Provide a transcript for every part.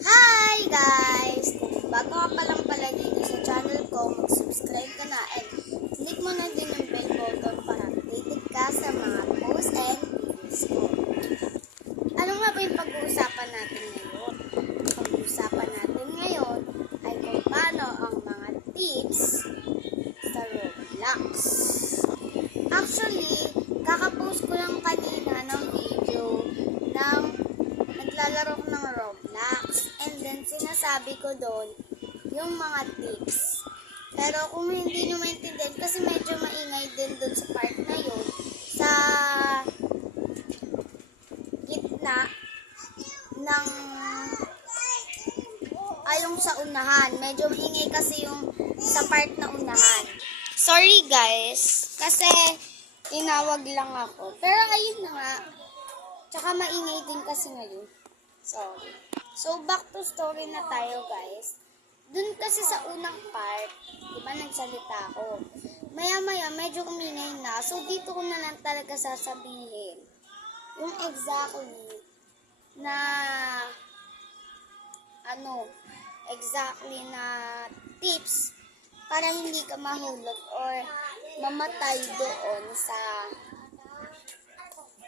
Hi guys! Kung bago ka pa lang pala dito sa channel ko, mag-subscribe ka na and click mo na din yung bell button para updated ka sa mga posts and videos ko. Ano nga ba yung pag-uusapan natin ngayon? Pag-uusapan natin ngayon ay kung paano ang mga tips sa Roblox. Actually, kakapost ko lang kanina ng video ng naglalaro ko ng Roblox. And then, sinasabi ko doon yung mga tips. Pero kung hindi nyo maintindihan, kasi medyo maingay din doon sa part na yun, sa gitna ng yung sa unahan. Medyo maingay kasi yung sa part na unahan. Sorry guys, kasi tinawag lang ako. Pero ayun na nga. Tsaka maingay din kasi ngayon. Sorry. So, back to story na tayo, guys. Dun kasi sa unang part, di ba nagsalita ako. Maya-maya, medyo umingay na. So, dito ko na lang talaga sasabihin yung exactly na tips para hindi ka mahulog or mamatay doon sa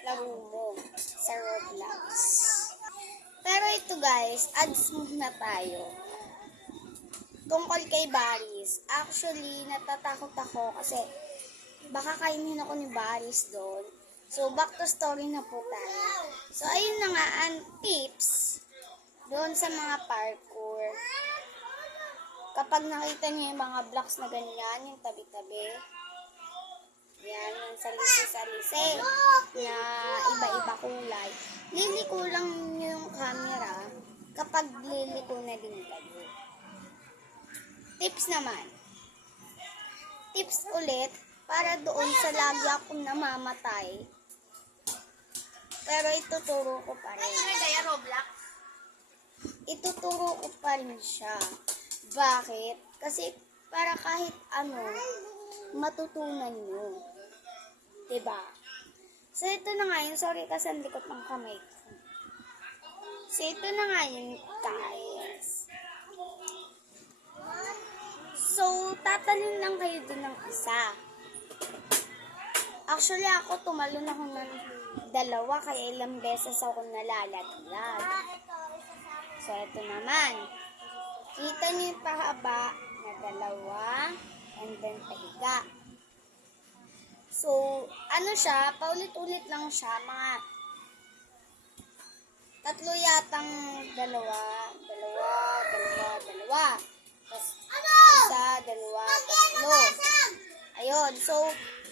laro mo sa Roblox. Pero ito guys, ads muna tayo. Tungkol kay Baris. Actually, natatakot ako kasi baka kainin ako ni Baris doon. So, back to story na po tayo. So, ayun na nga ang tips doon sa mga parkour. Kapag nakita niyo yung mga blocks na ganyan, yung tabi-tabi, yan, yung salisi-salisi na iba-iba kulay. Liliko lang yung camera kapag liliko na din kayo. Tips naman. Tips ulit para doon sa lagi akong namamatay. Pero ituturo ko pa rin. Ituturo ko pa rin siya. Bakit? Kasi para kahit matutunan nyo. Diba? So, ito na nga yun. Sorry kasi ang likot ng kamay ko. So, ito na nga yun, guys. So, tatalon lang kayo dun ng isa. Actually, ako tumalon ako ng dalawa kaya ilang beses ako nalalaglag. So, ito naman. Kita niyo yung pahaba na dalawa and then pahiga. So, siya, paulit-ulit lang siya, mga tatlo yatang dalawa. Tapos, isa, dalawa, tatlo. Ayun, so,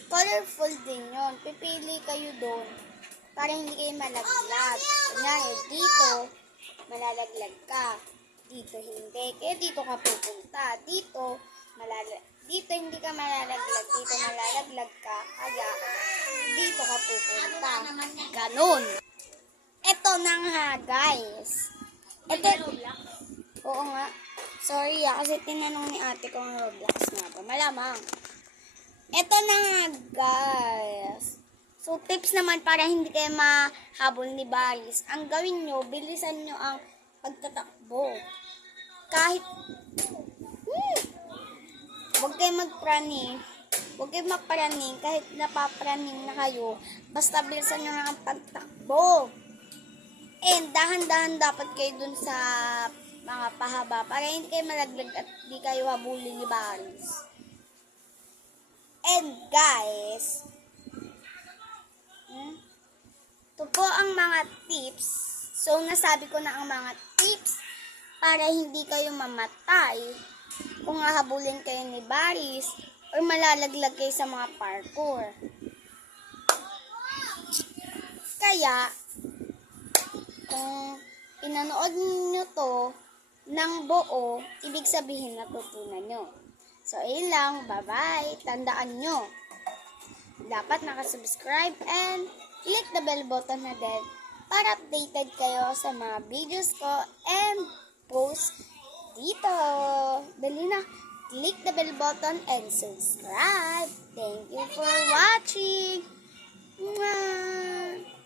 colorful din yun. Pipili kayo doon para hindi kayo malaglag. Kunyari, dito, malalaglag ka. Dito, hindi. Kaya dito ka pupunta. Dito hindi ka malalaglag. Dito malalaglag ka. Kaya, dito ka pupunta. Ganun. Ito na nga, guys. Oo nga. Sorry kasi tinanong ni ate ko ang Roblox nga ba. Malamang. Ito na nga, guys. So, tips naman para hindi kayo mahabol ni Baris. Ang gawin nyo, bilisan nyo ang pagtatakbo. Kahit, huwag kayo magpraning. Huwag kayo mapraning. Kahit napapraning na kayo, basta bilisan nyo ang pagtakbo. And, dahan-dahan dapat kayo dun sa mga pahaba para hindi kayo malaglag at hindi kayo habulin ni Baris. And guys, ito po ang mga tips. So, nasabi ko na ang mga tips para hindi kayo mamatay kung hahabulin kayo ni Baris or malalaglag kayo sa mga parkour. Kaya, kung pinanood nyo to ng buo, ibig sabihin natutunan nyo. So, ayun lang. Bye-bye. Tandaan nyo. Dapat nakasubscribe and click the bell button na din para updated kayo sa mga videos ko and post dito. Dali na. Click the bell button and subscribe. Thank you for watching. Mwah!